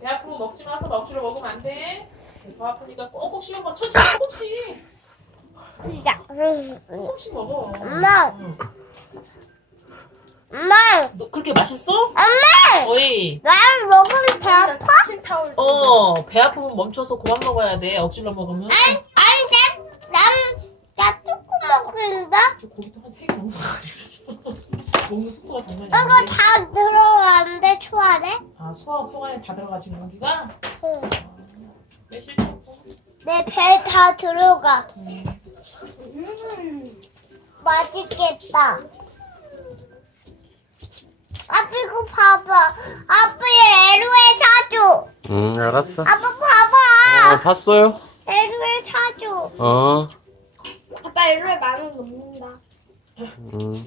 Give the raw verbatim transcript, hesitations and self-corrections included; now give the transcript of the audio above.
배 아프고 먹지 마서 억지로 먹으면 안 돼. 배 아프니까 꼭꼭 씹어 먹어. 천천히 조금씩. 자, 조금씩 먹어. 엄마. 응. 엄마, 너 그렇게 마셨어? 엄마, 어이. 나는 먹으면 배 아파? 어, 배 아프면 멈춰서 그만 먹어야 돼. 억지로 먹으면. 아니, 아니, 나, 나, 나 조금 먹는다. 저 고기도 한 세 개 먹는 거 같아. 먹는 속도가 장난이 이거 아닌데. 다 들어가는데 초안에? 아, 소화, 소화에 다 들어가 지금 고기가? 응. 빼실 때 없고. 내 배 다 들어가. 음. 음, 맛있겠다. 아빠 이거 봐봐. 아빠 얘 에루에 사줘. 응, 알았어. 아빠 봐봐. 어, 봤어요? 에루에 사줘. 어. 아빠 에루에 만원 넘는다. 음.